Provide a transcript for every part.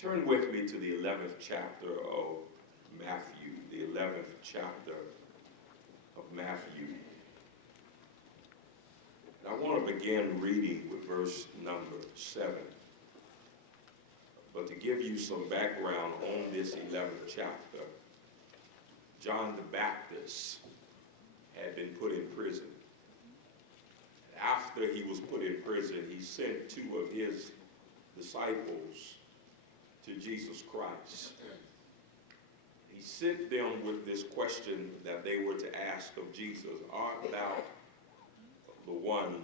Turn with me to the 11th chapter of Matthew, the 11th chapter of Matthew. And I want to begin reading with verse number 7. But to give you some background on this 11th chapter, John the Baptist had been put in prison. After he was put in prison, he sent two of his disciples to Jesus Christ. He sent them with this question that they were to ask of Jesus: art thou the one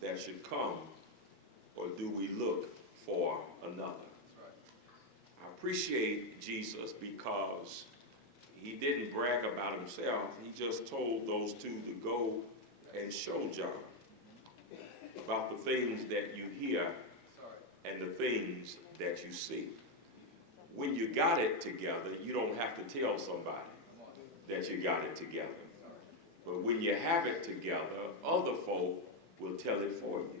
that should come, or do we look for another? I appreciate Jesus because he didn't brag about himself. He just told those two to go and show John about the things that you hear and the things that you see. When you got it together, you don't have to tell somebody that you got it together. But when you have it together, other folk will tell it for you.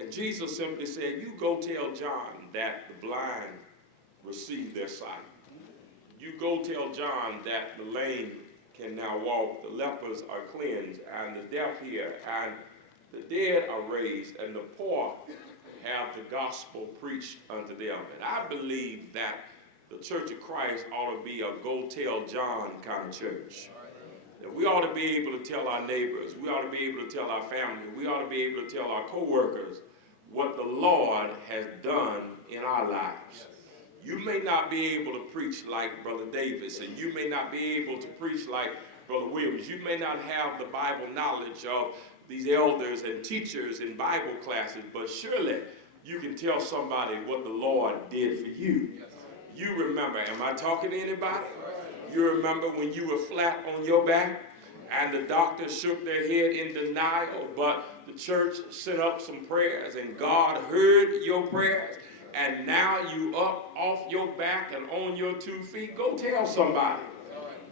And Jesus simply said, you go tell John that the blind receive their sight. You go tell John that the lame can now walk, the lepers are cleansed, and the deaf hear, and the dead are raised, and the poor have the gospel preached unto them. And I believe that the Church of Christ ought to be a go tell John kind of church. That we ought to be able to tell our neighbors, we ought to be able to tell our family, we ought to be able to tell our co-workers what the Lord has done in our lives. You may not be able to preach like Brother Davis, and you may not be able to preach like Brother Williams. You may not have the Bible knowledge of these elders and teachers in Bible classes, but surely you can tell somebody what the Lord did for you. You remember, am I talking to anybody? You remember when you were flat on your back and the doctors shook their head in denial, but the church sent up some prayers and God heard your prayers, and now you up off your back and on your 2 feet. Go tell somebody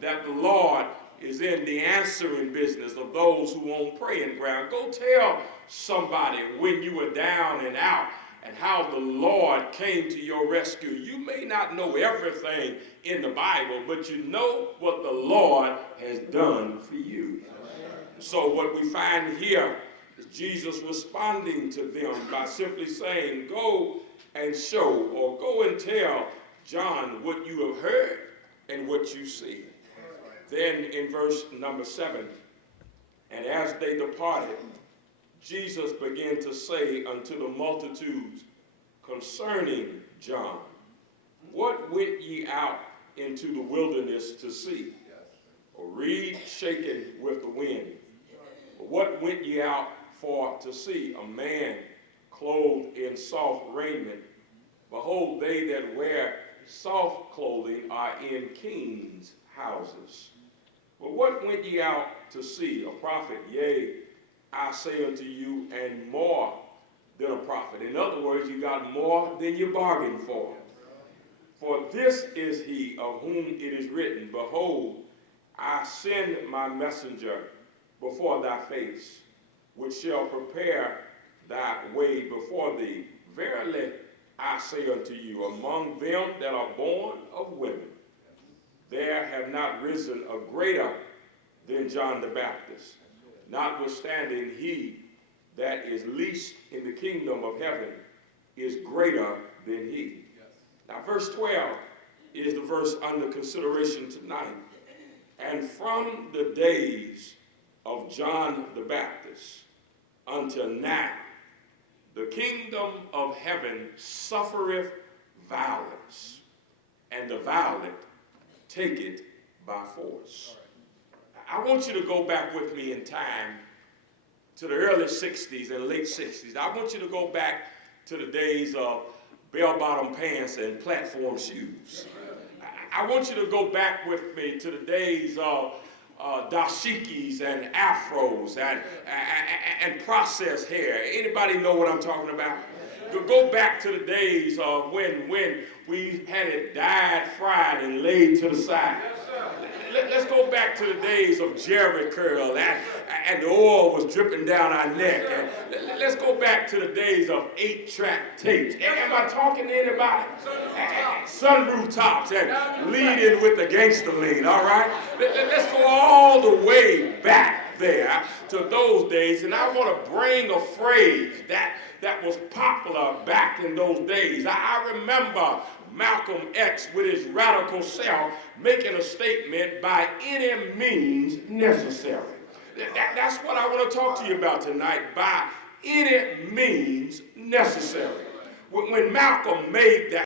that the Lord is in the answering business of those who won't pray in ground. Go tell somebody when you were down and out and how the Lord came to your rescue. You may not know everything in the Bible, but you know what the Lord has done for you. So what we find here is Jesus responding to them by simply saying, go and show, or go and tell John what you have heard and what you see. Then in verse number 7, and as they departed, Jesus began to say unto the multitudes concerning John, what went ye out into the wilderness to see? A reed shaken with the wind. What went ye out for to see? A man clothed in soft raiment. Behold, they that wear soft clothing are in kings' houses. But what went ye out to see? A prophet? Yea, I say unto you, and more than a prophet. In other words, you got more than you bargained for. For this is he of whom it is written, behold, I send my messenger before thy face, which shall prepare thy way before thee. Verily I say unto you, among them that are born of women, there have not risen a greater than John the Baptist. Notwithstanding, he that is least in the kingdom of heaven is greater than he. Now, verse 12 is the verse under consideration tonight. And from the days of John the Baptist until now, the kingdom of heaven suffereth violence, and the violent take it by force. I want you to go back with me in time to the early 60s and late 60s. I want you to go back to the days of bell-bottom pants and platform shoes. I want you to go back with me to the days of dashikis and afros and processed hair. Anybody know what I'm talking about? Go back to the days of when we had it dyed, fried, and laid to the side. Let's go back to the days of Jerry curl and the oil was dripping down our neck. And let's go back to the days of 8-track tapes. Am I talking to anybody? Sunroof tops and leading with the gangster lean, all right? Let's go all the way back there to those days, and I want to bring a phrase that was popular back in those days. I remember Malcolm X with his radical self making a statement, by any means necessary. That's what I want to talk to you about tonight, by any means necessary. When Malcolm made that